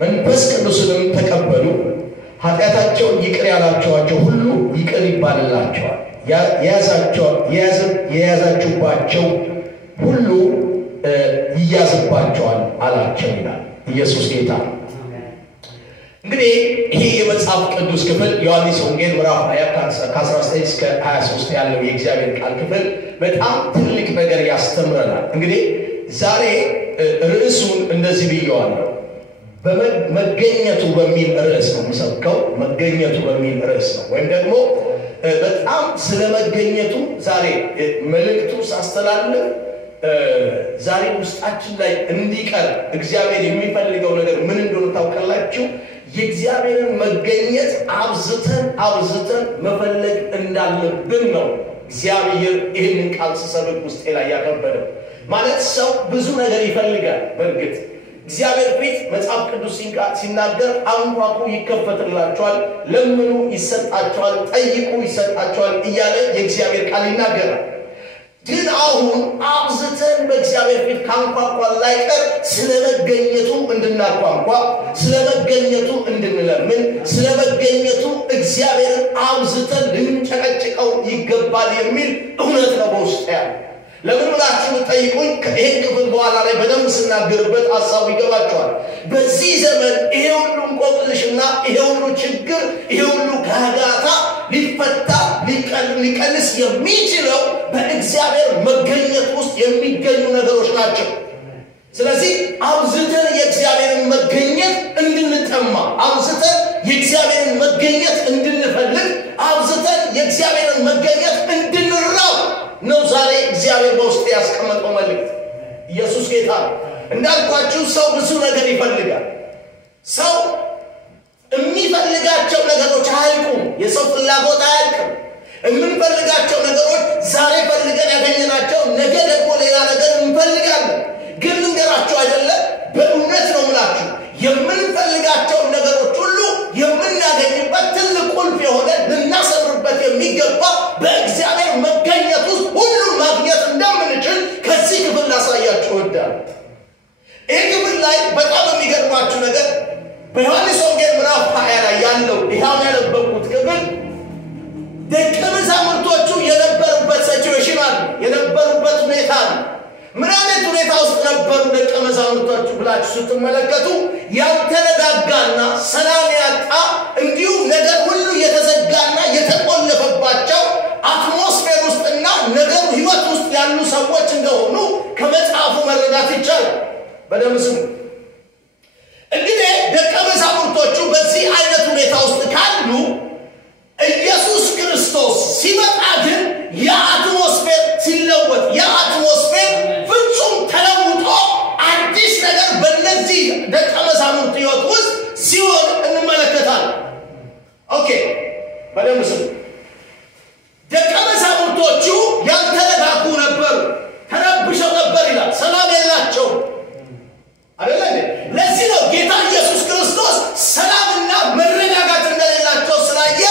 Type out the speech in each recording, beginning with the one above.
መንፈስ ቅዱስንም ተቀበሉ ኃጢአታቸውን ይቅር ያላቸዋቸው ሁሉ ይቅር ይባልላቸዋል የያዛችሁባቸው ሁሉ ይያዝባቸዋል አላቸው ይላል ኢየሱስ ጌታ እንግዲህ ይሄ የመጽሐፍ ቅዱስ ክፍል ዮሐንስ ወንጌል ምዕራፍ 20 ከ19 እስከ 23 ያለው የእግዚአብሔር ቃል ክፍል በጣም ትልቅ ነገር ያስተምረናል እንግዲህ ዛሬ ርዕሱን እንደዚህ ብየዋለሁ በመገኘቱ በሚል ርዕስ ነው የምሰብከው መገኘቱ በሚል ርዕስ ነው ወይም ደግሞ በጣም ስለመገኘቱ ዛሬ መልእክቱ ሳስተላልፍ ዛሬ ውስጣችን ላይ እንዲቀር እግዚአብሔር የሚፈልገው ነገር ምን እንደሆነ ታውቃላችሁ የእግዚአብሔርን መገኘት አብዝተን መፈለግ እንዳለብን ነው እግዚአብሔር ይህንን ቃል ሲሰብክ ውስጤ ላይ ያከበደው ማለት ሰው ብዙ ነገር ይፈልጋል በእርግጥ እግዚአብሔር ፊት መጽሐፍ ቅዱስ ሲናገር አንኳኩ ይከፈትላችኋል ለምኑ ይሰጣችኋል ጠይቁ ይሰጣችኋል እያለ የእግዚአብሔር ቃል ይናገራል ግን አሁን አብዝተን በእግዚአብሔር ፊት ካንኳኳን ላይቀር ስለመገኘቱ እንድናኳኳ ስለመገኘቱ እንድንለምን ስለመገኘቱ እግዚአብሔርን አብዝተን ልንጨቀጭቀው ይገባል የሚል እውነት ነው በውስጤ ያለው ለምን ብላችሁ ጠይቁኝ ከይሄን ክፍል በኋላ ላይ በደንብ ስናገርበት ሐሳቡ ይገባችኋል በዚህ ዘመን ይሄ ሁሉ እንቆቅልሽና ይሄ ሁሉ ችግር ይሄ ሁሉ ጋጋታ ሊፈታ ሊቀንስ የሚችለው በእግዚአብሔር መገኘት ውስጥ የሚገኙ ነገሮች ናቸው ስለዚህ አብዝተን የእግዚአብሔርን መገኘት እንድንጠማ አብዝተን የእግዚአብሔርን መገኘት እንድንፈልግ አብዝተን የእግዚአብሔርን መገኘት እንድንራብ ነው ዛሬ እግዚአብሔር በውስጥ ያስቀመጠው መልእክት ኢየሱስ ጌታ እንዳልኳችሁ ሰው ብዙ ነገር ይፈልጋል ሰው የሚፈልጋቸው ነገሮች አያልቁም የሰው ፍላጎት አያልቅም የምንፈልጋቸው ነገሮች ዛሬ ፈልገን ያገኘናቸው ነገ ደግሞ ሌላ ነገር እንፈልጋለን ግን እንገራችሁ አይደለም በእውነት ነው ምላችሁ የምንፈልጋቸው ነገሮች ሁሉ የምናገኝበት ትልቅ ቁልፍ የሆነ ልናሰምርበት የሚገባ በእግዚአብሔር መገኘት ውስጥ ሁሉን ማግኘት እንደምንችል ከዚህ ክፍል ላሳያችሁ እወዳለሁ ይህ ክፍል ላይ በጣም የሚገርማችሁ ነገር በዮሐንስ ወንጌል ምዕራፍ 20 ላይ ያለው ይሄው ያነበብኩት ክፍል ደቀ መዛሙርቶቹ የነበሩበት ሲቹዌሽን አለ የነበሩበት ሁኔታ አለ ምን አይነት ሁኔታ ውስጥ ነበሩ ደቀ መዛሙርቶቹ ብላችሁ ስትመለከቱ ያልተረጋጋና ሰላም ያጣ እንዲሁ ነገር ሁሉ የተዘጋና የተቆለፈባቸው አትሞስፌር ውስጥና ነገር ህይወት ውስጥ ያሉ ሰዎች እንደሆኑ ከመጽሐፉ መረዳት ይቻላል በደንብ ስሙ እንግዲህ ደቀ መዛሙርቶቹ በዚህ አይነት ሁኔታ ውስጥ ካሉ ኢየሱስ ክርስቶስ ሲመጣ ግን የአትሞስፌር ሲለወጥ የአትሞስፌር ፍጹም ተለውጦ አዲስ ነገር በእነዚህ ደቀ መዛሙርት ህይወት ውስጥ ሲሆን እንመለከታለን ኦኬ በደንብ ስሙ ደቀ መዛሙርቶቹ ያልተረጋጉ ነበር ተረብሸው ነበር ይላል ሰላም የላቸው አይደል ለዚህ ነው ጌታ ኢየሱስ ክርስቶስ ሰላምና መረጋጋት እንደሌላቸው ስላየ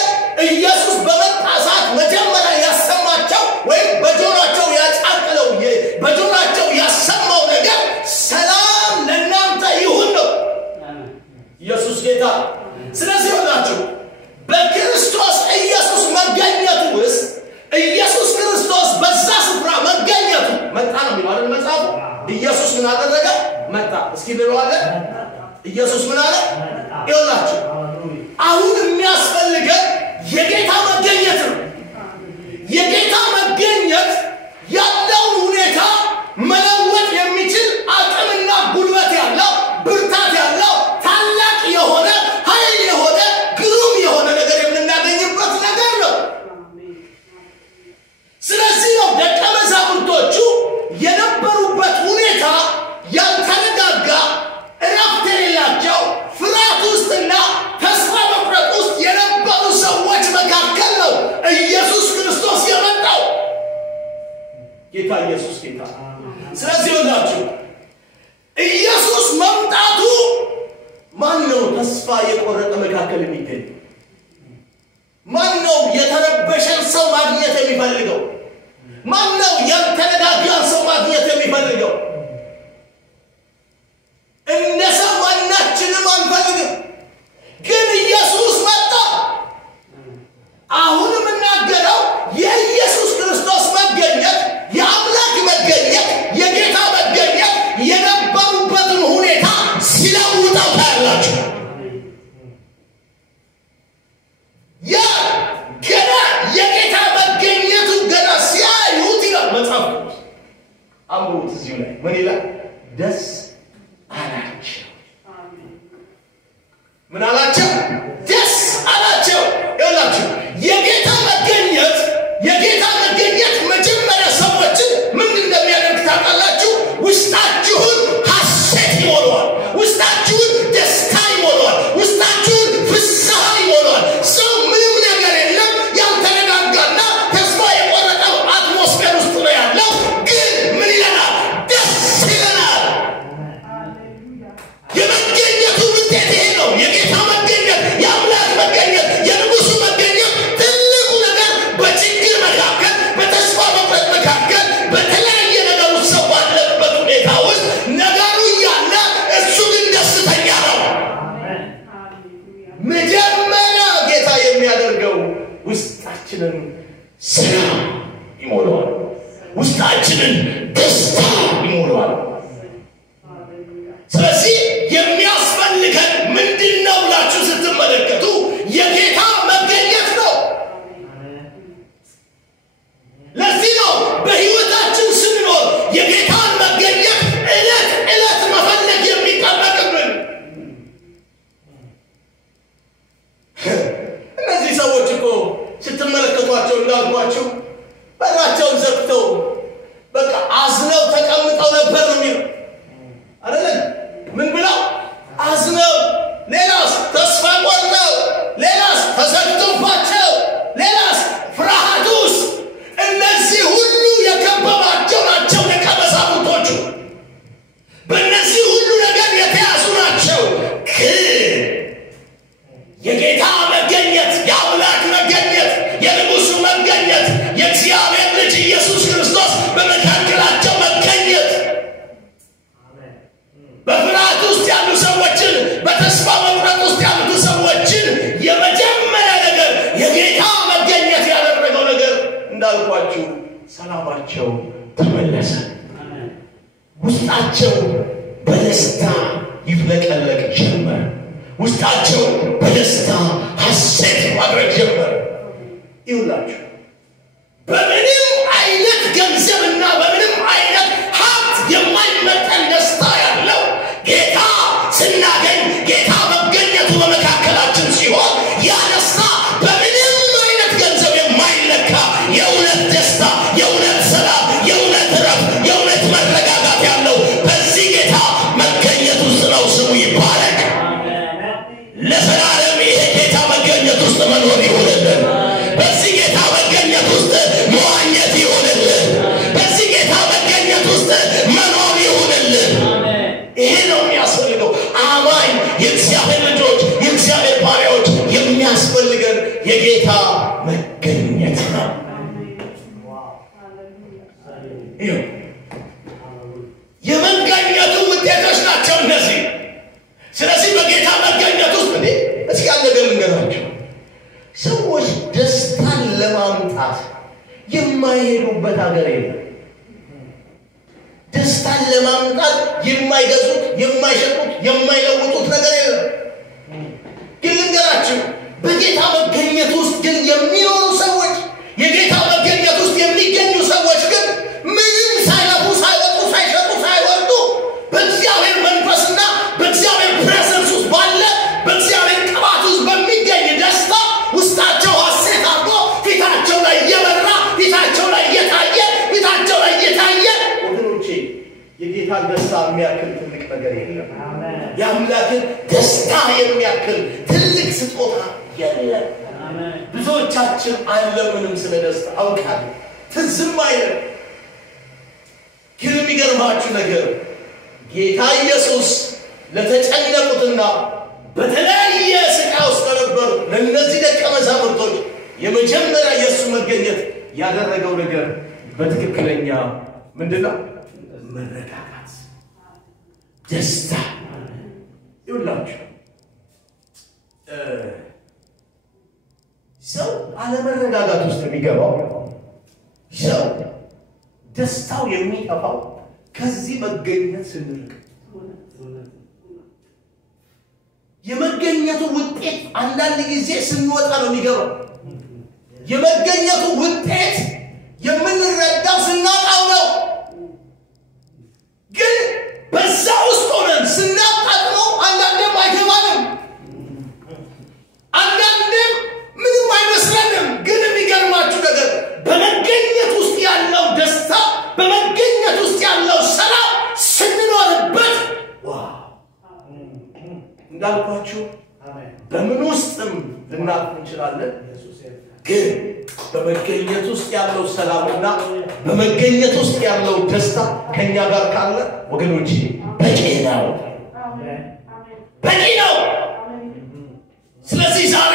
ኢየሱስ በመጣ ሰዓት መጀመሪያ ያሰማቸው ወይ በጆሮአቸው ያጫቀለው በጆሮአቸው ያሰማው ነገር ሰላም ለእናንተ ይሁን ነው ኢየሱስ ጌታ ስለዚህ ወላችሁ በክርስቶስ ኢየሱስ መገኘቱ ውስጥ ኢየሱስ ክርስቶስ በዛ ስፍራ መገኘቱ መጣ ነው የሚባለው መጽሐፉ ኢየሱስ ምን አደረገ መጣ እስኪ ልለዋለን ኢየሱስ ምን አለ ይወላችሁ አሁን የሚያስፈልገን የጌታ መገኘት ነው የጌታ መገኘት ያለውን ሁኔታ መለወጥ የሚችል አቅምና ጉልበት ያለው ብርታት ያለው ታላቅ የሆነ ኃይል የሆነ ግሩም የሆነ ነገር የምናገኝበት ነገር ነው ስለዚህ ነው ደቀ መዛሙርቶቹ የነበሩበት ሁኔታ ያልተረጋጋ እረፍት የሌላቸው ፍርሃት ውስጥና ተስፋ መቁረጥ ውስጥ የነበሩ ሰዎች መካከል ነው ኢየሱስ ክርስቶስ የመጣው ጌታ ኢየሱስ ጌታ ስለዚህ ወላችሁ ኢየሱስ መምጣቱ ማን ነው ተስፋ የቆረጠ መካከል የሚገኝ ማን ነው የተረበሸን ሰው ማግኘት የሚፈልገው ማን ነው ያልተረጋጋን ሰው ማግኘት የሚፈልገው እንደ ሰው ማናችንም አንፈልግም ውጤት ይሄ ነው። የጌታ መገኘት፣ የአምላክ መገኘት፣ የንጉሱ መገኘት ትልቁ ነገር በችግር መካከል፣ በተስፋ መቁረጥ መካከል፣ በተለያየ ነገር ውስጥ ሰው ባለበት ሁኔታ ውስጥ ነገሩ እያለ እሱ ግን ደስተኛ ነው። መጀመሪያ ጌታ የሚያደርገው ውስጣችንን ሰላም ይሞላዋል፣ ውስጣችንን ደስታ ይሞላዋል። ስለዚህ የሚያስፈልገን ምንድነው ብላችሁ ስትመለከቱ የጌታ መገኘት ነው። ለዚህ ነው በህይወታችን ስንኖር የጌታን መገኘት ዕለት ዕለት መፈለግ የሚጠበቅብን። እነዚህ ሰዎች እኮ ስትመለከቷቸው እንዳልኳቸው በራቸውን ዘግተው በቃ አዝነው ተቀምጠው ነበር ነው የሚለው አይደል? ምን ብለው አዝነው፣ ሌላስ ተስፋ ቆርጠው፣ ሌላስ ተዘግቶባቸው፣ ሌላስ ፍርሃት ውስጥ እነዚህ ሁሉ የከበባቸው ናቸው ደቀ መዛሙርቶቹ። በእነዚህ ሁሉ ነገር የተያዙ ናቸው። የጌታ መገኘት፣ የአምላክ መገኘት፣ የንጉሱ መገኘት፣ የእግዚአብሔር ልጅ ኢየሱስ ክርስቶስ በመካከላቸው መገኘት በፍርሃት ውስጥ ያሉ ሰዎችን፣ በተስፋ መቁረጥ ውስጥ ያሉ ሰዎችን የመጀመሪያ ነገር የጌታ መገኘት ያደረገው ነገር እንዳልኳችሁ ሰላማቸው ተመለሰ። ውስጣቸው በደስታ ይፍለቀለቅ ጀመር። ውስጣቸው በደስታ ሐሴት ማድረግ ጀመር። ይሁላችሁ በምንም አይነት ገንዘብና በምንም አይነት ሀብት የማይመጠን ደስታ ያለው ጌታ ስናገኝ፣ ጌታ መገኘቱ በመካከላችን ሲሆን ያ ደስታ በምንም አይነት ገንዘብ የማይለካ የእውነት ደስታ፣ የእውነት ሰላም፣ የእውነት ረፍት፣ የእውነት መረጋጋት ያለው በዚህ ጌታ መገኘት ውስጥ ነው። ስሙ ይባረክ። ለዘላለም ይሄ ጌታ መገኘት ውስጥ መኖር ይሁንልን። በዚህ ጌታ መገኘት ውስጥ መዋኘት ይሁንልን። በዚህ ጌታ መገኘት ውስጥ መኖር ይሁንልን። ይሄ ነው የሚያስፈልገው። አማኝ የእግዚአብሔር ልጆች፣ የእግዚአብሔር ባሪያዎች የሚያስፈልገን የጌታ መገኘት ነው። የመገኘቱ ውጤቶች ናቸው እነዚህ። ስለዚህ በጌታ መገኘት ውስጥ እስኪ አንድ ነገር ልንገራችሁ። ሰዎች ደስታን ለማምጣት የማይሄዱበት ሀገር የለም። ደስታን ለማምጣት የማይገዙት፣ የማይሸጡት፣ የማይለውጡት ነገር የለም። ግን ልንገራችሁ በጌታ መገኘት ውስጥ ግን የሚኖሩ ሰዎች፣ የጌታ መገኘት ውስጥ የሚገኙ ሰዎች ግን ምንም ሳይለፉ፣ ሳይወጡ፣ ሳይሸጡ፣ ሳይወርዱ በእግዚአብሔር መንፈስና በእግዚአብሔር ፕሬዘንስ ውስጥ ባለ በእግዚአብሔር ቅባት ውስጥ በሚገኝ ደስታ ውስጣቸው ሐሴት አድርጎ ፊታቸው ላይ እየበራ፣ ፊታቸው ላይ እየታየ፣ ፊታቸው ላይ እየታየ ወገኖቼ የጌታን ደስታ የሚያክል ትልቅ ነገር የለም። የአምላክን ደስታ የሚያክል ትልቅ ስጦታ የለም። ብዙዎቻችን አለምንም ስለ ደስታ አውቃለሁ፣ ትዝም አይልም። ግን የሚገርማችሁ ነገር ጌታ ኢየሱስ ለተጨነቁትና በተለያየ ስቃይ ውስጥ ለነበሩ ለእነዚህ ደቀ መዛሙርቶች የመጀመሪያ የእሱ መገኘት ያደረገው ነገር በትክክለኛ ምንድነው? መረጋጋት፣ ደስታ። ይኸውላችሁ ሰው አለመረጋጋት ውስጥ የሚገባው፣ ሰው ደስታው የሚጠፋው ከዚህ መገኘት ስንርቅ። የመገኘቱ ውጤት አንዳንድ ጊዜ ስንወጣ ነው የሚገባው። የመገኘቱ ውጤት የምንረዳው ስናጣው ነው። ግን በዛ ውስጥ ሆነን ስናጣጥመው አንዳንዴም አይገባንም፣ አንዳንዴም ምንም አይመስለንም። ግን የሚገርማችሁ ነገር በመገኘት ውስጥ ያለው ደስታ፣ በመገኘት ውስጥ ያለው ሰላም ስንኖርበት እንዳልኳችሁ በምን ውስጥም ልናልፍ እንችላለን። ግን በመገኘት ውስጥ ያለው ሰላምና በመገኘት ውስጥ ያለው ደስታ ከኛ ጋር ካለ ወገኖች በቂ ነው። በቂ ነው። ስለዚህ ዛሬ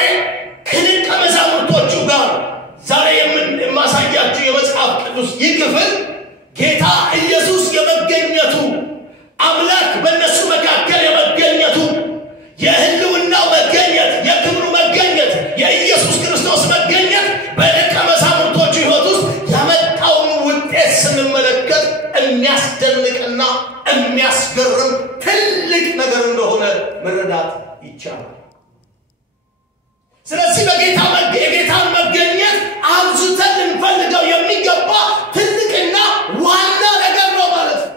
ከደቀ መዛሙርቶቹ ጋር ዛሬ የማሳያችሁ የመጽሐፍ ቅዱስ ይህ ክፍል ጌታ ኢየሱስ የመገኘቱ አምላክ በእነሱ መካከል የመገኘቱ የህልውናው መገኘት የክብሩ መገኘት የኢየሱስ ክርስቶስ መገኘት በደቀ መዛሙርቶቹ ሕይወት ውስጥ ያመጣውን ውጤት ስንመለከት የሚያስደንቅና የሚያስገርም ትልቅ ነገር እንደሆነ መረዳት ይቻላል። ስለዚህ የጌታን መገኘት አብዝተን ልንፈልገው የሚገባ ትልቅና ዋና ነገር ነው ማለት ነው።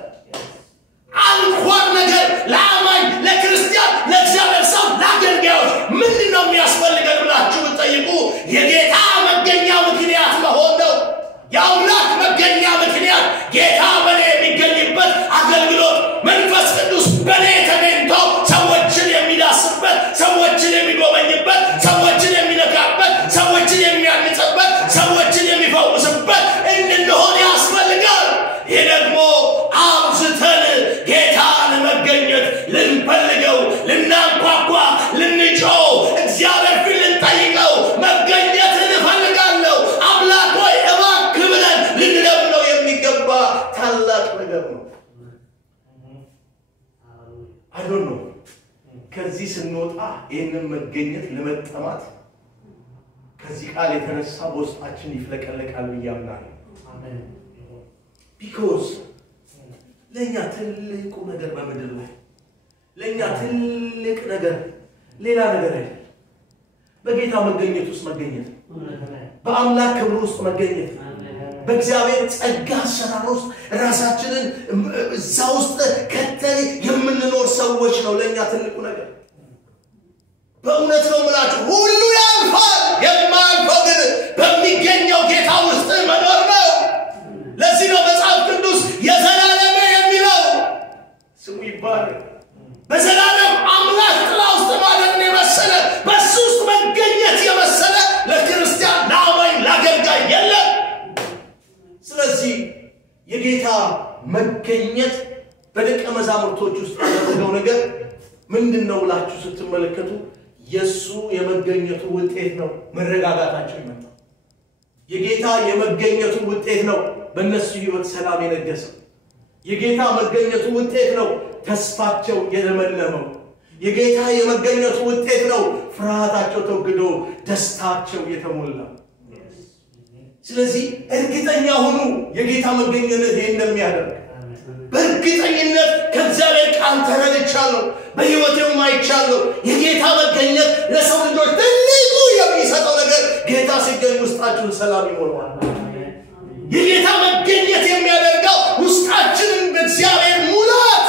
አንኳር ነገር ለአማኝ ለክርስቲያን ለእግዚአብሔር ሰው ለአገልጋዮች ምንድን ነው የሚያስፈልገን ብላችሁ ብትጠይቁ የጌታ መገኛ ምክንያት መሆን ነው። የአምላክ መገኛ ምክንያት ጌታ በእኔ የሚገኝበት አገልግሎት መንፈስ ቅዱስ በእኔ ተገኝቶ ሰዎችን የሚዳስበት ሰዎችን የሚጎበኝበት ሰዎችን የሚነካበት ሰዎችን የሚያንጽበት ሰዎችን የሚፈውስበት እንድንሆን ያስፈልጋል። ይህ ደግሞ አብዝተን ጌታን መገኘት ልንፈልገው ልናንኳኳ ልንጮህ እግዚአብሔር ፊት ልንጠይቀው መገኘትን እፈልጋለሁ አምላክ ሆይ እባክህ ብለን ልንለምነው የሚገባ ታላቅ ነገር ነው። I don't know ከዚህ ስንወጣ ይህንን መገኘት ለመጠማት ከዚህ ቃል የተነሳ በውስጣችን ይፍለቀለቃል ብዬ አምናለሁ። because ለኛ ትልቁ ነገር በምድር ላይ ለኛ ትልቅ ነገር ሌላ ነገር አይደለም። በጌታ መገኘት ውስጥ መገኘት በአምላክ ክብር ውስጥ መገኘት በእግዚአብሔር ጸጋ ሰራር ውስጥ ራሳችንን እዛ ውስጥ ከተን የምንኖር ሰዎች ነው ለኛ ትልቁ ነገር። በእውነት ነው የምላችሁ ሁሉ ያልፋል የማያልፈው ግን በሚገኘው ጌታ ውስጥ መኖር ነው። ለዚህ ነው መጽሐፍ ቅዱስ የዘላለም የሚለው ስሙ ይባረክ። በዘላለም አምላክ ጥላ ውስጥ ማደርን የመሰለ በሱ ውስጥ መገኘት የመሰለ ለክርስቲያን ለአማኝ ለአገልጋይ የለም። ስለዚህ የጌታ መገኘት በደቀ መዛሙርቶች ውስጥ ያደረገው ነገር ምንድነው ብላችሁ ስትመለከቱ የሱ የመገኘቱ ውጤት ነው መረጋጋታቸው ይመጣል። የጌታ የመገኘቱ ውጤት ነው በእነሱ ሕይወት ሰላም የነገሰው። የጌታ መገኘቱ ውጤት ነው ተስፋቸው የለመለመው። የጌታ የመገኘቱ ውጤት ነው ፍርሃታቸው ተወግዶ ደስታቸው የተሞላው። ስለዚህ እርግጠኛ ሁኑ የጌታ መገኘት ይሄን እንደሚያደርግ በእርግጠኝነት ከእግዚአብሔር ቃል ተረድቻለሁ በሕይወቴም አይቻለሁ። የጌታ መገኘት ለሰው ልጆች ትልቁ የሚሰጠው ነገር ጌታ ሲገኝ ውስጣችሁን ሰላም ይሞላል። የጌታ መገኘት የሚያደርገው ውስጣችንን በእግዚአብሔር ሙላት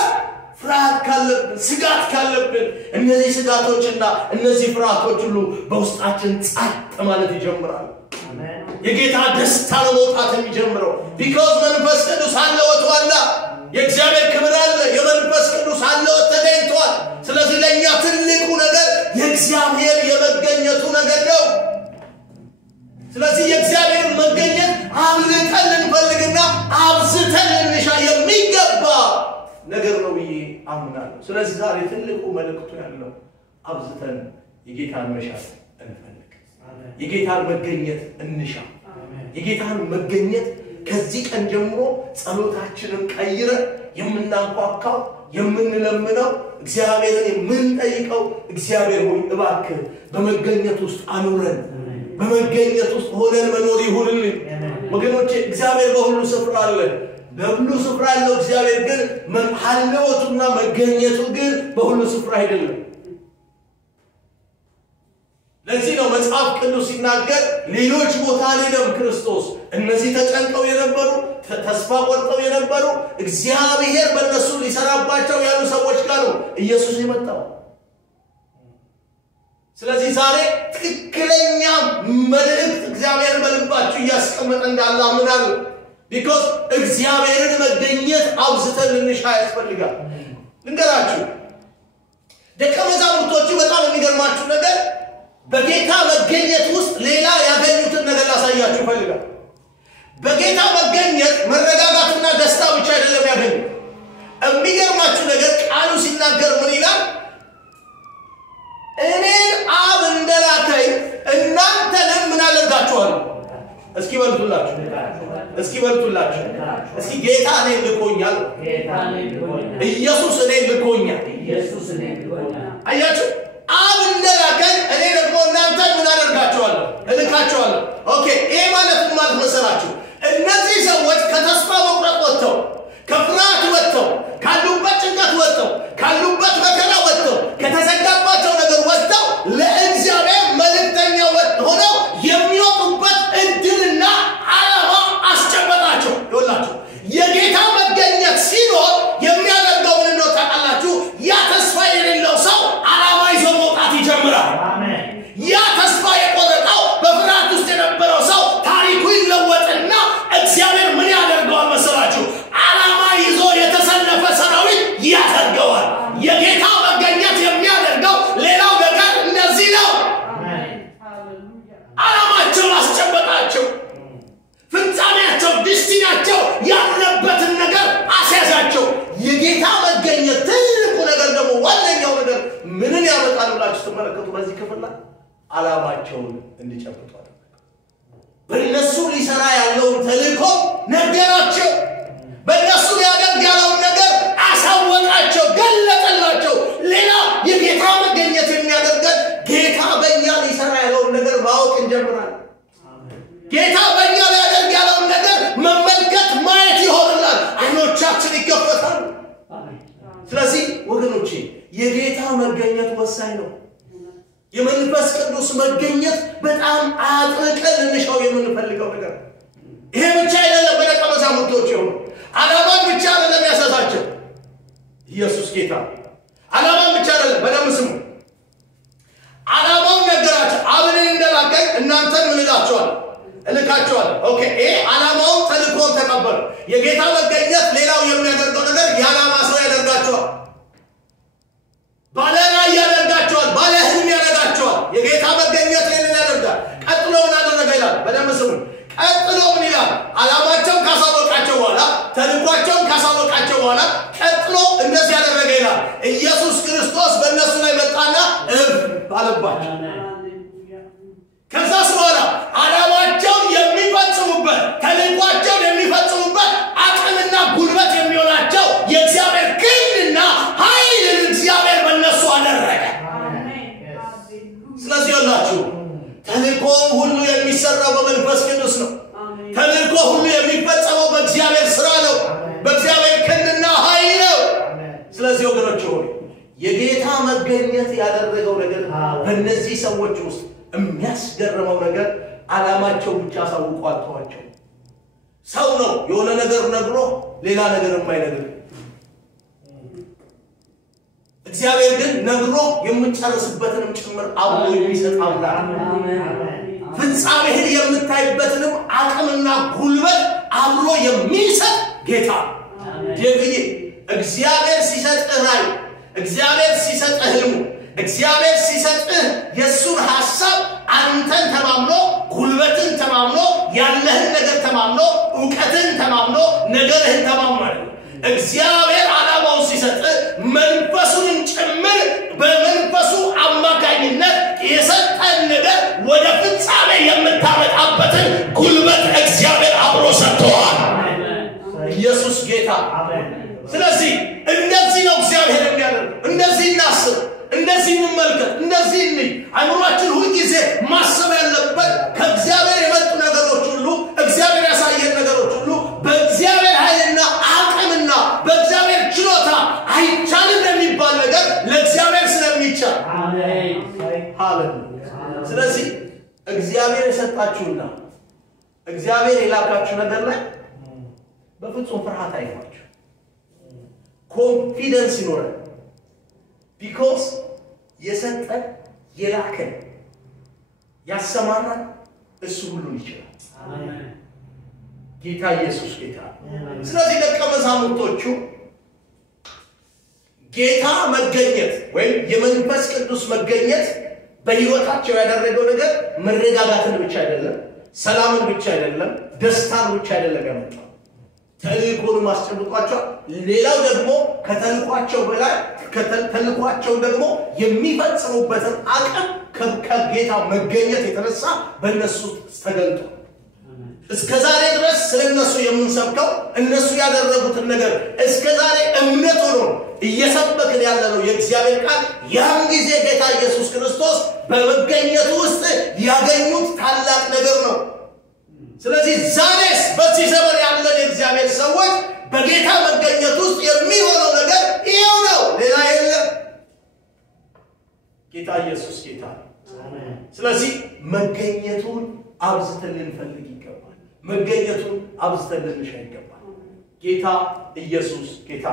ፍርሃት ካለብን ስጋት ካለብን እነዚህ ስጋቶችና እነዚህ ፍርሃቶች ሁሉ በውስጣችን ጸጥ ማለት ይጀምራል። የጌታ ደስታ ነው መውጣት የሚጀምረው because መንፈስ ቅዱስ አለ ወጥቷል። የእግዚአብሔር ክብር አለ የመንፈስ ቅዱስ አለ ተገኝቷል። ስለዚህ ለኛ ትልቁ ነገር የእግዚአብሔር የመገኘቱ ነገር ነው። ስለዚህ የእግዚአብሔር መገኘት አብዝተን ልንፈልግና አብዝተን ልንሻ የሚገባ ነገር ነው ብዬ አምናለሁ። ስለዚህ ዛሬ ትልቁ መልእክቱ ያለው አብዝተን የጌታን መሻት እንፈልግ የጌታን መገኘት እንሻ። የጌታን መገኘት ከዚህ ቀን ጀምሮ ጸሎታችንን ቀይረን የምናንኳኳው የምንለምነው እግዚአብሔርን የምንጠይቀው እግዚአብሔር ሆይ እባክህ በመገኘት ውስጥ አኑረን በመገኘት ውስጥ ሆነን መኖር ይሁንልን። ወገኖቼ እግዚአብሔር በሁሉ ስፍራ አለ በሁሉ ስፍራ ያለው እግዚአብሔር ግን ሐልወቱና መገኘቱ ግን በሁሉ ስፍራ አይደለም። ለዚህ ነው መጽሐፍ ቅዱስ ሲናገር ሌሎች ቦታ ሄደም ክርስቶስ እነዚህ ተጨንቀው የነበሩ ተስፋ ቆርጠው የነበሩ እግዚአብሔር በእነሱ ሊሰራባቸው ያሉ ሰዎች ጋር ነው ኢየሱስ የመጣው። ስለዚህ ዛሬ ትክክለኛ መልእክት እግዚአብሔር በልባችሁ እያስቀመጠ እንዳለ አምናለሁ። because እግዚአብሔርን መገኘት አብዝተን ልንሻ ያስፈልጋል። ልንገራችሁ ደቀ መዛሙርቶቹ በጣም የሚገርማችሁ ነገር በጌታ መገኘት ውስጥ ሌላ ያገኙትን ነገር ላሳያችሁ ፈልጋለሁ። በጌታ መገኘት መረጋጋትና ደስታ ብቻ አይደለም ያገኙት። የሚገርማችሁ ነገር ቃሉ ሲናገር ምን ይላል? እኔን አብ እንደላከኝ እናንተንም ምን አደርጋችኋለሁ? እስኪ በልቱላችሁ እስኪ ጌታ እኔን ልኮኛል። ኢየሱስ እኔን ልኮኛል። አያችሁ? አብ እንደላከኝ እኔ ደግሞ እናንተን ምን አደርጋችኋለሁ? እልካችኋለሁ። ኦኬ፣ ይሄ ማለት ምን ማለት መሰላችሁ? እነዚህ ሰዎች ከተስፋ መቁረጥ ወጥተው፣ ከፍርሃት ወጥተው፣ ካሉበት ጭንቀት ወጥተው፣ ካሉበት መከራ ወጥተው፣ ከተዘጋባቸው ነገር ወጥተው ለእግዚአብሔር መልእክተኛ ሆነው የሚወጡበት እድልና ዓላማ አስጨበጣቸው። ይኸውላችሁ የጌታ መገኘት ሲኖር የሚያደርገው ምን ነው ታውቃላችሁ? ያ ተስፋ የሌለው ሰው ዓላማ ይዞ መውጣት ይጀምራል። ያ ተስፋ የቆረጠው በፍርሃት ውስጥ የነበረው ሰው ታሪኩ ይለወጥና እግዚአብሔር ምን ያደርገዋል መሰላችሁ? ዓላማ ይዞ የተሰለፈ ሰራዊት ያደርገዋል። የጌታ መገኘት የሚያደርገው ሌላው ነገር እንደዚህ ነው። ዓላማቸውን አስጨበጣቸው። ፍጻሜያቸው ዲስቲናቸው ያለበትን ነገር አስያዛቸው። የጌታ መገኘት ትልቁ ነገር ደግሞ ዋነኛው ነገር ምንን ያመጣል ብላችሁ ተመለከቱ። በዚህ ክፍል ላይ ዓላማቸውን እንዲጨብጡ በእነሱ ሊሰራ ያለውን ተልእኮ ነገራቸው። በእነሱ ሊያደርግ ያለውን ነገር አሳወቃቸው፣ ገለጠላቸው። ሌላ የጌታ መገኘት የሚያደርገን ጌታ በእኛ ሊሰራ ያለውን ነገር ማወቅ እንጀምራለን። ጌታ በእኛ ሊያደርግ ያለውን ነገር መመልከት ማየት ይሆንላል። አይኖቻችን ይከፈታሉ። ስለዚህ ወገኖቼ የጌታ መገኘት ወሳኝ ነው። የመንፈስ ቅዱስ መገኘት በጣም አጥብቀን እንሻው የምንፈልገው ነገር። ይሄ ብቻ አይደለም። በደቀ መዛሙርቶች ይሁን ዓላማን ብቻ አይደለም ያሳሳቸው ኢየሱስ ጌታ። ዓላማን ብቻ አይደለም፣ በደም ስሙ። ዓላማውን ነገራቸው። አብን እንደላከኝ እናንተን ምን እላችኋለሁ? እልካችኋለሁ። ኦኬ፣ ይሄ ዓላማውን ተልእኮን ተቀበሉ። የጌታ መገኘት ሌላው የሚያደርገው ነገር የዓላማ ሰው ያደርጋቸዋል። ባለራዕይ ያደርጋቸዋል። ባለ ህልም ያደርጋቸዋል። የጌታ መገኘት ይህንን ያደርጋል። ቀጥሎ ምን አደረገ ይላል? በደም ስሙ። ቀጥሎ ምን ይላል? ዓላማቸውን ካሳወቃቸው በኋላ፣ ተልእኳቸውን ካሳወቃቸው በኋላ ቀጥሎ እንደዚህ ያደረገ ይላል። ኢየሱስ ክርስቶስ በእነሱ ላይ መጣና አለባቸው። ከዛስ በኋላ ዓላማቸውን የሚፈጽሙበት፣ ተልእኳቸውን የሚፈጽሙበት አቅምና ጉልበት የሚሆናቸው የእግዚአብሔር ክንድና ኃይልን እግዚአብሔር በእነሱ አደረገ። ስለዚህ ያላችሁ ተልእኮ ሁሉ የሚሰራው በመንፈስ ቅዱስ ነው። ተልእኮ ሁሉ የሚፈጸመው በእግዚአብሔር ስራ ነው፣ በእግዚአብሔር ክንድና ኃይል ነው። ስለዚህ ወገኖች ሆይ የጌታ መገኘት ያደረገው ነገር በእነዚህ ሰዎች ውስጥ የሚያስገርመው ነገር ዓላማቸው ብቻ አሳውቆ አልተዋቸው። ሰው ነው የሆነ ነገር ነግሮ ሌላ ነገር የማይነግር። እግዚአብሔር ግን ነግሮ የምንጨርስበትንም ጭምር አብሮ የሚሰጥ አምላክ። ፍጻሜህን የምታይበትንም አቅምና ጉልበት አብሮ የሚሰጥ ጌታ። ደግዬ እግዚአብሔር ሲሰጥህ ራዕይ፣ እግዚአብሔር ሲሰጥህ ህልሙ፣ እግዚአብሔር ሲሰጥህ የሱን ሐሳብ አንተን ተማምኖ፣ ጉልበትን ተማምኖ፣ ያለህን ነገር ተማምኖ፣ ዕውቀትን ተማምኖ፣ ነገርህን ተማምኖ እግዚአብሔር ዓላማውን ሲሰጥህ መንፈሱን ጭምር በመንፈሱ አማካኝነት የሰጠን ነገር ወደ ፍጻሜ የምታመጣበትን ጉልበት እግዚአብሔር አብሮ ሰጥቷል። ኢየሱስ ጌታ። ስለዚህ እንደዚህ ነው እግዚአብሔር የሚያደርገው። እንደዚህ እናስብ፣ እንደዚህ እንመልከት፣ እንደዚህ እንይ። አይምሮአችን ሁሉ ጊዜ ማሰብ ያለበት ከእግዚአብሔር የመጡ ነገሮች ሁሉ፣ እግዚአብሔር ያሳየን ነገሮች ሁሉ በእግዚአብሔር ኃይልና አቅምና በእግዚአብሔር ችሎታ አይቻልም የሚባል ነገር ለእግዚአብሔር ስለሚቻል። አሜን፣ ሃሌሉያ። ስለዚህ እግዚአብሔር የሰጣችሁና እግዚአብሔር የላካችሁ ነገር ላይ በፍጹም ፍርሃት አይኖራችሁ። ኮንፊደንስ ይኖራል። ቢኮዝ የሰጠን የላከን ያሰማራን እሱ ሁሉ ይችላል። አሜን። ጌታ ኢየሱስ ጌታ። ስለዚህ ደቀ መዛሙርቶቹ ጌታ መገኘት ወይም የመንፈስ ቅዱስ መገኘት በህይወታቸው ያደረገው ነገር መረጋጋትን ብቻ አይደለም፣ ሰላምን ብቻ አይደለም፣ ደስታን ብቻ አይደለም ያመጣው። ተልእኮን ማስጨብጧቸው ሌላው ደግሞ ከተልኳቸው በላይ ከተልኳቸው ደግሞ የሚፈጽሙበትን አቅም ከጌታ መገኘት የተነሳ በእነሱ ተገልጦ እስከዛሬ ድረስ ስለነሱ የምንሰብከው እነሱ ያደረጉትን ነገር እስከዛሬ እምነት ሆኖ እየሰበክን ያለነው የእግዚአብሔር ቃል ያን ጊዜ ጌታ ኢየሱስ ክርስቶስ በመገኘቱ ውስጥ ያገኙት ታላቅ ነገር ነው። ስለዚህ ዛሬስ በዚህ ዘመን ያለን የእግዚአብሔር ሰዎች በጌታ መገኘት ውስጥ የሚሆነው ነገር ይሄው ነው፣ ሌላ የለም። ጌታ ኢየሱስ ጌታ። ስለዚህ መገኘቱን አብዝተን ልንፈልግ ይገባል። መገኘቱን አብዝተን ልንሻ ይገባል። ጌታ ኢየሱስ ጌታ።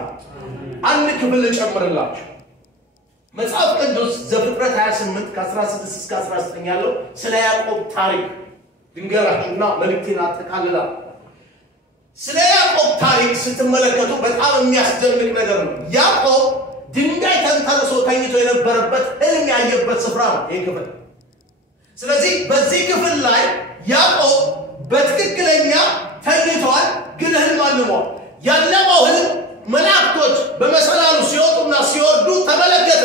አንድ ክፍል ጨምርላችሁ። መጽሐፍ ቅዱስ ዘፍጥረት 28 ከ16 እስከ 19 ያለው ስለ ያዕቆብ ታሪክ ድንገራችሁና መልእክቴን አጠቃልላለሁ። ስለ ያዕቆብ ታሪክ ስትመለከቱ በጣም የሚያስደንቅ ነገር ነው። ያዕቆብ ድንጋይ ተንተርሶ ተኝቶ የነበረበት ህልም ያየበት ስፍራ ነው ይህ ክፍል። ስለዚህ በዚህ ክፍል ላይ ያዕቆብ በትክክለኛ ተኝቷል፣ ግን ህልም አልሟል። ያለመው ህልም መላእክቶች በመሰላሉ ሲወጡና ሲወርዱ ተመለከተ።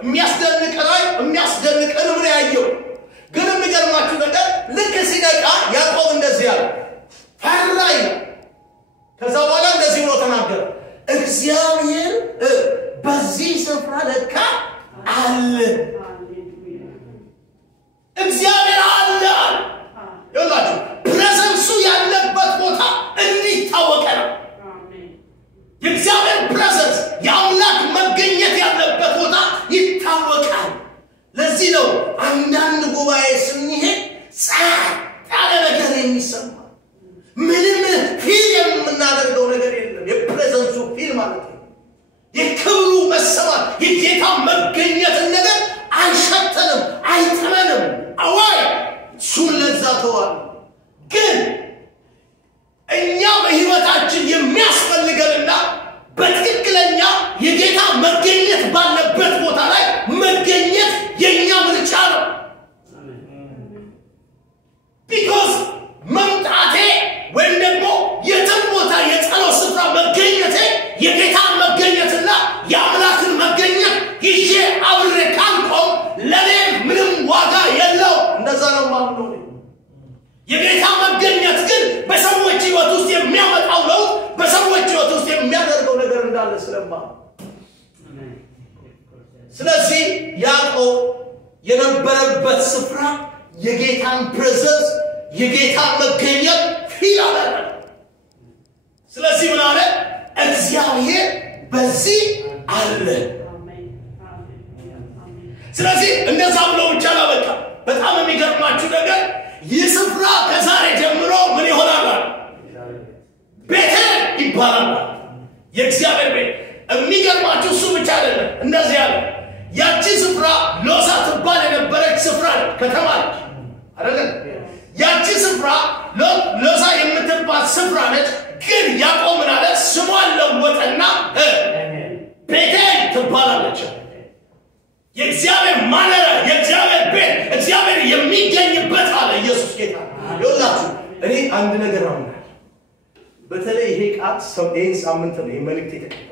የሚያስደንቅ ራእይ፣ የሚያስደንቅ ህልም ነው ያየው። ግን የሚገርማችሁ ነገር ልክ ሲነቃ ያዕቆብ እንደዚህ ያለ ፈራ ይላል። ከዛ በኋላ እንደዚህ ብሎ ተናገረ፣ እግዚአብሔር በዚህ ስፍራ ለካ አለ። እግዚአብሔር አለ። ይላችሁ ፕሬዘንሱ ያለበት ቦታ እንዲታወቅ ነው። የእግዚአብሔር ፕሬዘንስ የአምላክ መገኘት ያለበት ቦታ ይታወቃል። ለዚህ ነው አንዳንድ ጉባኤ ስንሄድ ጻት ያለ ነገር የሚሰማ ምንም ፊል የምናደርገው ነገር የለም። የፕሬዘንሱ ፊል ማለት ነው የክብሩ መሰማት የጌታ መገኘትን ነገር አይሸተንም፣ አይተመንም። አዋይ እሱን ለዛ ተዋል። ግን እኛ በህይወታችን የሚያስፈልገንና በትክክለኛ የጌታ መገኘት ባለበት ቦታ ላይ መገኘት የኛ ምርጫ ነው። because መምጣቴ ወይም ደግሞ የትም ቦታ የጸሎት ስፍራ መገኘቴ የጌታ መገኘትና የአምላክን መገኘት ይዤ አብሬ ካልቆም ለኔ ምንም ዋጋ የለው። እንደዛ ነው ማምነው። የጌታ መገኘት ግን በሰዎች ህይወት ውስጥ የሚያመጣው ለውጥ በሰዎች ህይወት ውስጥ የሚያደርገው ነገር እንዳለ ስለማምነው ስለዚህ ያዕቆብ የነበረበት ስፍራ የጌታን ፕሬዘንስ የጌታን መገኘት ፊል አደረገ። ስለዚህ ምን አለ? እግዚአብሔር በዚህ አለ። ስለዚህ እንደዛ ብሎ ብቻ አላበቃ። በጣም የሚገርማችሁ ነገር ይህ ስፍራ ከዛሬ ጀምሮ ምን ይሆናል? ቤቴል ይባላል። የእግዚአብሔር ቤት። የሚገርማችሁ እሱ ብቻ አይደለም። እንደዚህ ያለ ያቺ ስፍራ ሎዛ ትባል የነበረች ስፍራ ከተማ ነች አይደል? ያቺ ስፍራ ሎዛ የምትባል ስፍራ ነች። ግን ያዕቆብ ምን አለ? ስሟን ለወጠና ቤቴል ትባላለች። የእግዚአብሔር ማደሪያ የእግዚአብሔር ቤት እግዚአብሔር የሚገኝበት አለ ኢየሱስ ጌታ። ይኸውላችሁ እኔ አንድ ነገር አምናለሁ። በተለይ ይሄ ቃል ይሄን ሳምንት ነው መልእክት የተቀበልኩት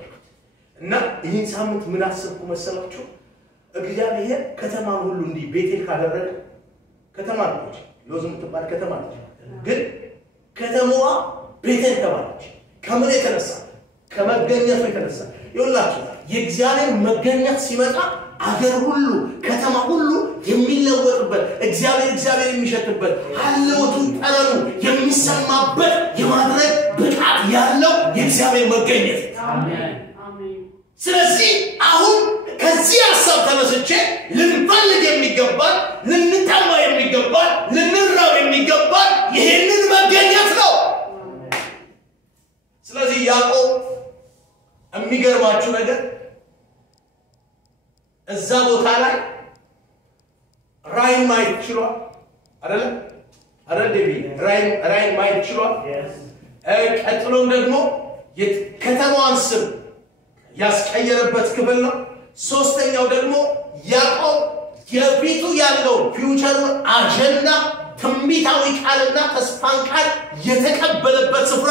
እና ይሄን ሳምንት ምን አሰብኩ መሰላችሁ? እግዚአብሔር ከተማን ሁሉ እንዲህ ቤቴል ካደረገ ከተማ ነች ሎዝ የምትባል ከተማ ነች። ግን ከተማዋ ቤቴል ተባለች ከምን የተነሳ? ከመገኘቱ የተነሳ። ይኸውላችሁ የእግዚአብሔር መገኘት ሲመጣ አገር ሁሉ ከተማ ሁሉ የሚለወጥበት እግዚአብሔር የሚሸትበት ሐልወቱ ጠረኑ የሚሰማበት የማድረግ ብቃት ያለው የእግዚአብሔር መገኘት። አሜን አሜን። ስለዚህ አሁን ከዚህ ሐሳብ ተነስቼ ልንፈልግ የሚገባል ልንጠማ የሚገባል ልንራብ የሚገባል ይሄንን መገኘት ነው። ስለዚህ ያዕቆብ የሚገርማችሁ ነገር እዛ ቦታ ላይ ራእይን ማየት ችሏል አይደል? ዴቪ ራእይን ማየት ችሏል። ቀጥሎም ደግሞ የከተማዋን ስም ያስቀየረበት ክፍል ነው። ሶስተኛው ደግሞ ያዕቆብ የፊቱ ያለው ፊውቸር አጀንዳ ትንቢታዊ ቃልና ተስፋን ቃል የተቀበለበት ስፍራ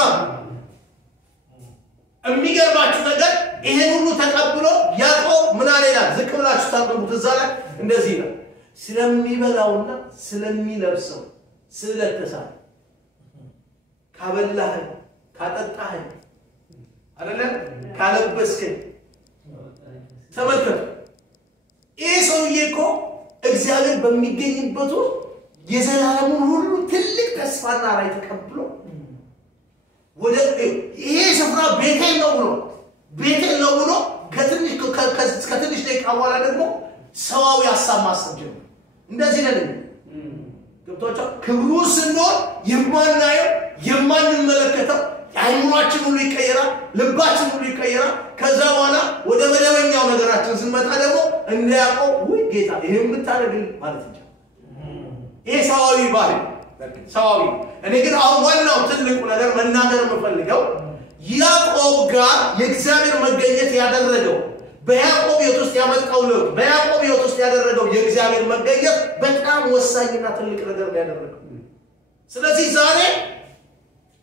የሚገርማችሁ ነገር ይሄን ሁሉ ተቀብሎ ያዕቆብ ምን አለ ይላል ዝቅ ብላችሁ ታንብቡት እዛ ላይ እንደዚህ ነው ስለሚበላውና ስለሚለብሰው ስለተሳለ ካበላህ ካጠጣህ አይደለም ካለበስከ ተመልከቱ ይሄ ሰውዬ እኮ እግዚአብሔር በሚገኝበት የዘላለሙን ሁሉ ትልቅ ተስፋና ራዕይ ተቀብሎ ወደ ይሄ ስፍራ ቤቴል ነው ብሎ ከትንሽ ደቂቃ በኋላ ደግሞ ሰዋዊ ሐሳብ ማሰብ ጀመረ እንደዚህ ነው ገብቷቸው ክብሩ ስንኖር የማናየው የማንመለከተው አይኑራችን ሁሉ ይቀየራል ልባችን ሁሉ ይቀየራል ከዛ በኋላ ወደ መደበኛው ነገራችን ስንመጣ ደግሞ እንያቆም ወይ ጌታ ይሄን ብታደርግ ማለት እንጂ ይሄ ሰዋዊ ባህል ሰዋዊ እኔ ግን አሁን ዋናው ትልቁ ነገር መናገር የምፈልገው ያዕቆብ ጋር የእግዚአብሔር መገኘት ያደረገው በያዕቆብ ሕይወት ውስጥ ያመጣው ለውጥ በያዕቆብ ሕይወት ውስጥ ያደረገው የእግዚአብሔር መገኘት በጣም ወሳኝና ትልቅ ነገር ያደረገው ስለዚህ ዛሬ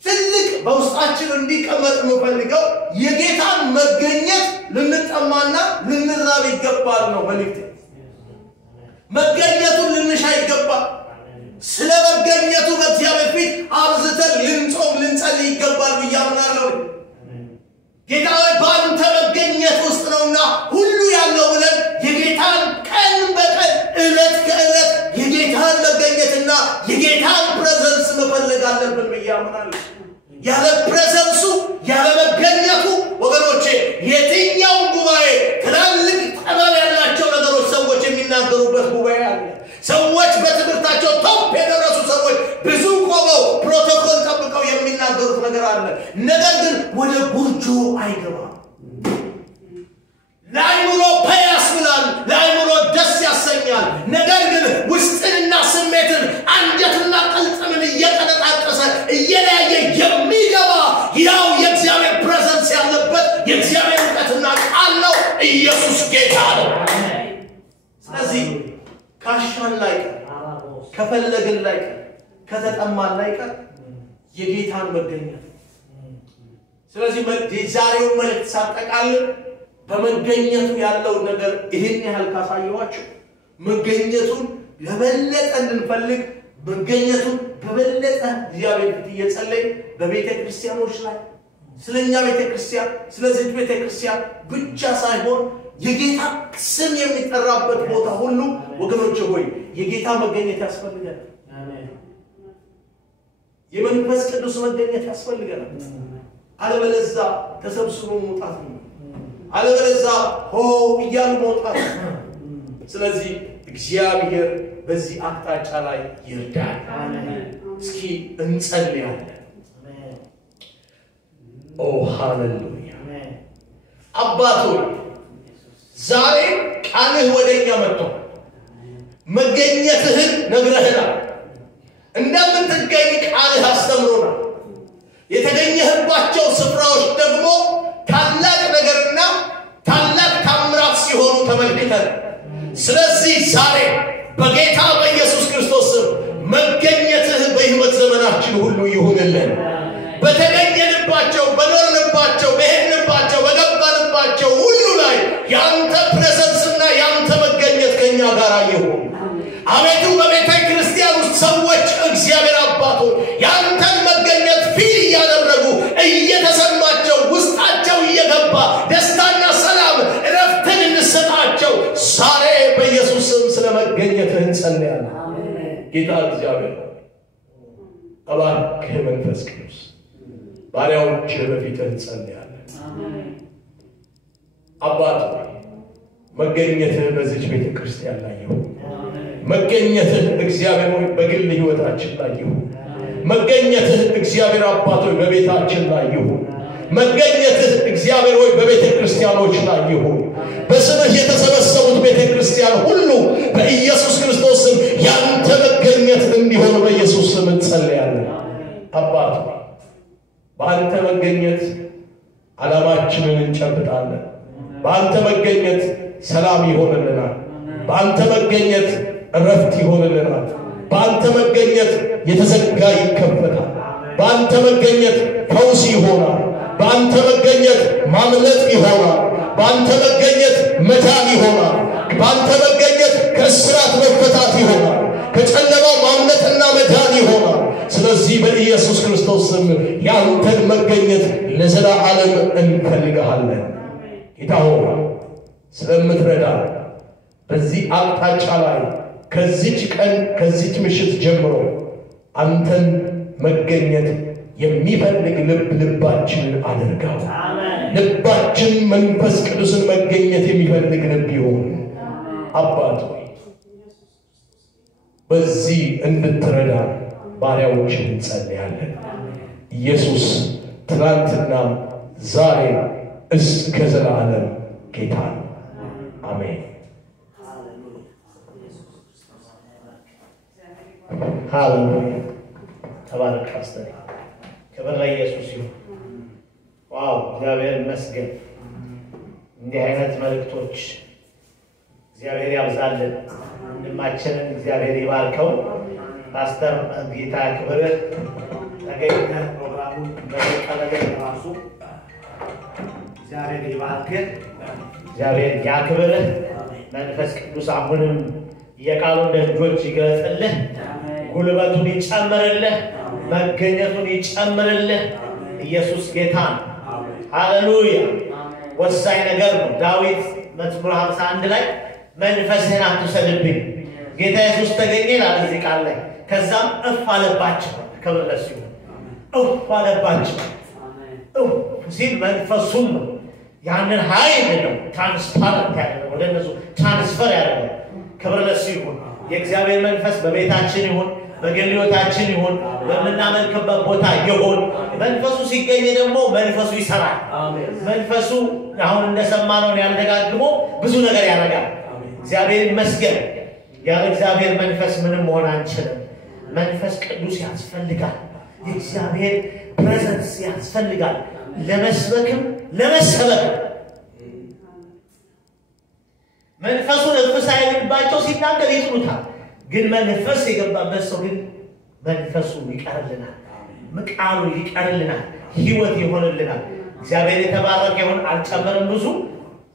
ትልቅ በውስጣችን እንዲቀመጥ የምፈልገው የጌታን መገኘት ልንጠማና ልንራብ ይገባል ነው መልእክቴ መገኘቱን ልንሻ ይገባል ስለ መገኘቱ በእግዚአብሔር ፊት አብዝተን ልንጾም ልንጸልይ ይገባል ብያምናለሁ ጌታ ሆይ በአንተ መገኘት ውስጥ ነውና ሁሉ ያለው ብለን የጌታን ቀን በቀን ዕለት ከዕለት የጌታን መገኘትና የጌታን ፕሬዘንስ መፈለግ አለብን ብያምናለሁ ያለ ፕሬዘንሱ ያለ መገኘቱ ወገኖቼ የትኛው ጉባኤ ትላልቅ ጠባብ ያላቸው ነገሮች ሰዎች የሚናገሩበት ጉባኤ አለ ሰዎች በትምህርታቸው ቶፕ የደረሱ ሰዎች ብዙ ቆመው ፕሮቶኮል ጠብቀው የሚናገሩት ነገር አለ ነገር ግን ወደ ጉርጆ አይገባም ለአይምሮ ፓያስብላል ለአይምሮ ደስ ያሰኛል ነገር ግን ውስጥንና ስሜትን አንጀትና ቅልጥምን እየተነጣጠሰ እየለያየ የሚገባ ያው የእግዚአብሔር ፕሬዘንስ ያለበት የእግዚአብሔር እውቀትና ቃል ነው ኢየሱስ ጌታ ነው ስለዚህ ካሻን ላይ ከፈለግን ላይ ከተጠማን ላይ የጌታን መገኘት ስለዚህ የዛሬውን መልእክት ሳጠቃልል በመገኘቱ ያለው ነገር ይሄን ያህል ካሳየዋችሁ መገኘቱን ለበለጠ እንፈልግ መገኘቱን በበለጠ እግዚአብሔር ፊት እየጸለይ በቤተ ክርስቲያኖች ላይ ስለኛ ቤተ ክርስቲያን ስለዚህ ቤተ ክርስቲያን ብቻ ሳይሆን የጌታ ስም የሚጠራበት ቦታ ሁሉ ወገኖች ሆይ የጌታ መገኘት ያስፈልጋል አሜን የመንፈስ ቅዱስ መገኘት ያስፈልጋል አለበለዚያ ተሰብስቦ መውጣት ነው አለበለዚያ ሆ ይያሉ መውጣት ስለዚህ እግዚአብሔር በዚህ አቅጣጫ ላይ ይርዳል አሜን እስኪ እንጸልያለን አሜን ኦ ሃሌሉያ አሜን አባቶ ዛሬ ቃልህ ወደኛ መጥቶ መገኘትህን ነግረህናል እንደምትገኝ ቃልህ አስተምሮናል የተገኘህባቸው ስፍራዎች ደግሞ ታላቅ ነገርና ታላቅ ታምራት ሲሆኑ ተመልክተን ስለዚህ ዛሬ በጌታ በኢየሱስ ክርስቶስ መገኘትህ በሕይወት ዘመናችን ሁሉ ይሁንልን በተገኘንባቸው በኖርንባቸው በሄድንባቸው በገባንባቸው ሁሉ ላይ ያንተ ፕሬዘንስና ያንተ መገኘት ከኛ ጋር ይሁን አቤቱ በቤተ ክርስቲያን ውስጥ ሰዎች እግዚአብሔር አባቶ ያንተን መገኘት ፊል እያደረጉ እየተሰማቸው ውስጣቸው እየገባ ደስታና ሰላም እረፍትን እንሰጣቸው ዛሬ በኢየሱስ ስም ስለ መገኘትህ እንጸልያለን ጌታ እግዚአብሔር እባክህ መንፈስ ቅዱስ ባሪያዎች በፊትህ እንጸልያለን አባት መገኘትህ በዚህ ቤተ ክርስቲያን ላይ ይሁን መገኘትህ እግዚአብሔር ሆይ በግል ህይወታችን ላይ ይሁን መገኘትህ እግዚአብሔር አባት ሆይ በቤታችን ላይ ይሁን መገኘትህ እግዚአብሔር ሆይ በቤተ ክርስቲያኖች ላይ ይሁን በስምህ የተሰበሰቡት ቤተ ክርስቲያን ሁሉ በኢየሱስ ክርስቶስ ስም ያንተ መገኘት እንዲሆን በኢየሱስ ስም እንጸልያለን አባት በአንተ መገኘት ዓላማችንን እንጨብጣለን በአንተ መገኘት ሰላም ይሆንልናል በአንተ መገኘት እረፍት ይሆንልናል በአንተ መገኘት የተዘጋ ይከፈታል በአንተ መገኘት ፈውስ ይሆናል በአንተ መገኘት ማምለጥ ይሆናል። በአንተ መገኘት መዳን ይሆናል። በአንተ መገኘት ከእስራት መፈታት ይሆናል። ከጨለማው ማምለጥና መዳን ይሆናል። ስለዚህ በኢየሱስ ክርስቶስ ስም ያንተን መገኘት ለዘላለም እንፈልጋለን። ጌታ ሆይ ስለምትረዳ በዚህ አቅጣጫ ላይ ከዚች ቀን ከዚች ምሽት ጀምሮ አንተን መገኘት የሚፈልግ ልባችንን አድርገው። ልባችን መንፈስ ቅዱስን መገኘት የሚፈልግ ልብ ይሁን። አባት ሆይ በዚህ እንድትረዳ ባሪያዎችን እንጸልያለን። ኢየሱስ ትናንትና ዛሬ እስከ ዘላለም ጌታ ነው። አሜን። ሃሌሉያ። ተባረክ ፓስተር። ክብር ለኢየሱስ ይሁን። ዋው እግዚአብሔር ይመስገን። እንዲህ አይነት መልእክቶች እግዚአብሔር ያብዛልን። ወንድማችንን እግዚአብሔር ይባርከው። ፓስተር ጌታ ክብር ተገኝተ ፕሮግራሙን በቀለለ ራሱ እግዚአብሔር ይባርክ። እግዚአብሔር ያክብር። መንፈስ ቅዱስ አሁንም የቃሉን ደጆች ይገለጽልህ። ጉልበቱን ይጨምርልህ። መገኘቱን ይጨምርልህ። ኢየሱስ ጌታ ነው። ሃሌሉያ። ወሳኝ ነገር ነው። ዳዊት መዝሙር 51 ላይ መንፈስህን አትውሰድብኝ ጌታ ኢየሱስ ተገኘ ይላል እዚህ ቃል ላይ። ከዛም እፍ አለባቸው። ክብር ለእሱ ይሁን። እፍ አለባቸው። እፍ ሲል መንፈሱን ነው። ያንን ኃይል ነው ትራንስፓረንት ያደረገው፣ ወደ እነሱ ትራንስፈር ያደረገው። ክብር ለእሱ ይሁን። የእግዚአብሔር መንፈስ በቤታችን ይሁን፣ በግል ሕይወታችን ይሁን፣ በምናመልክበት ቦታ ይሁን። መንፈሱ ሲገኝ ደግሞ መንፈሱ ይሰራል። መንፈሱ አሁን እንደሰማነው ያልደጋግሞ ብዙ ነገር ያደርጋል። እግዚአብሔር ይመስገን። ያለ እግዚአብሔር መንፈስ ምንም መሆን አንችልም። መንፈስ ቅዱስ ያስፈልጋል። የእግዚአብሔር ፕሬዘንስ ያስፈልጋል። ለመስበክም ለመሰበክም መንፈሱን እፍስ አይልባቸው ሲናገር ይጥሉታል። ግን መንፈስ የገባበት ሰው ግን መንፈሱ ይቀርልናል። ቃሉ ይቀርልናል። ሕይወት ይሆንልናል። እግዚአብሔር የተባረከ ይሁን። አልጨመርም፣ ብዙ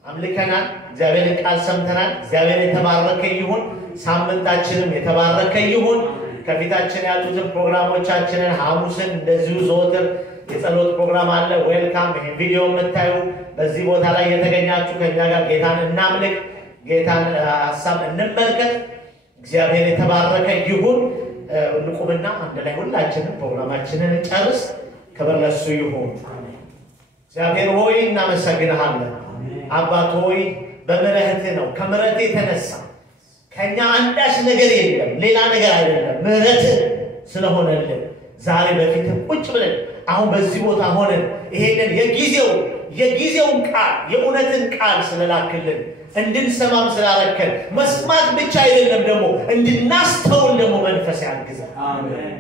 አምልከናል። እግዚአብሔርን ቃል ሰምተናል። እግዚአብሔር የተባረከ ይሁን። ሳምንታችንም የተባረከ ይሁን። ከፊታችን ያሉትን ፕሮግራሞቻችንን ሐሙስን እንደዚሁ ዘወትር የጸሎት ፕሮግራም አለ። ዌልካም። ይሄን ቪዲዮ የምታዩ በዚህ ቦታ ላይ የተገኛችሁ ከኛ ጋር ጌታን እናምልክ፣ ጌታን ሐሳብ እንመልከት። እግዚአብሔር የተባረከ ይሁን። እንቁምና አንድ ላይ ሁላችንም ፕሮግራማችንን እንጨርስ። ክብር ለእሱ ይሁን። እግዚአብሔር ሆይ እናመሰግንሃለን። አባት ሆይ በምህረትህ ነው። ከምሕረትህ የተነሳ ከኛ አንዳች ነገር የለም፣ ሌላ ነገር አይደለም። ምህረትህ ስለሆነልን ዛሬ በፊትህ ቁጭ ብለን አሁን በዚህ ቦታ ሆነን ይሄንን የጊዜውን ቃል የእውነትን ቃል ስለላክልን እንድንሰማም ስላረከን መስማት ብቻ አይደለም ደግሞ እንድናስተውል ደግሞ መንፈስ ያግዛል። አሜን።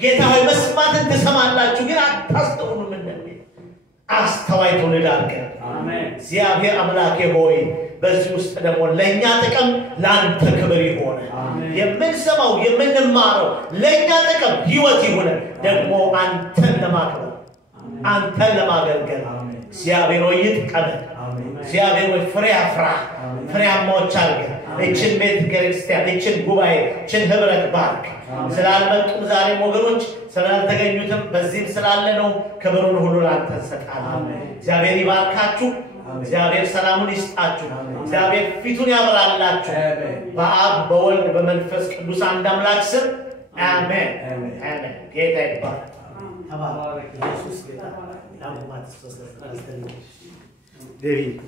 ጌታ ሆይ መስማትን ትሰማላችሁ ግን አታስተውሉም እንደሚል አስተዋይ ትውልድ አድርገን። አሜን። እግዚአብሔር አምላኬ ሆይ በዚህ ውስጥ ደግሞ ለእኛ ጥቅም ለአንተ ክብር ይሆን። የምንሰማው የምንማረው ለእኛ ጥቅም ሕይወት ይሆን፣ ደግሞ አንተን ለማክበር አንተን ለማገልገል እግዚአብሔር ሆይ ይጥቀመን። እግዚአብሔር ሆይ ፍሬ አፍራ፣ ፍሬያማዎች አድርገን። እችን ቤተ ክርስቲያን እችን ጉባኤ እችን ህብረት ባርክ። ስላልመጡም ዛሬም ወገኖች ስላልተገኙትም በዚህም ስላለ ነው ክብሩን ሁሉ ላንተ እንሰጣለን። እግዚአብሔር ይባርካችሁ። እግዚአብሔር ሰላሙን ይስጣችሁ። እግዚአብሔር ፊቱን ያብራላችሁ። በአብ በወልድ በመንፈስ ቅዱስ አንድ አምላክ ስም አሜን አሜን። ጌታ ይባርክ። ተባረክ። ኢየሱስ ጌታ። ላምባት ሶስት አስተልኝ David.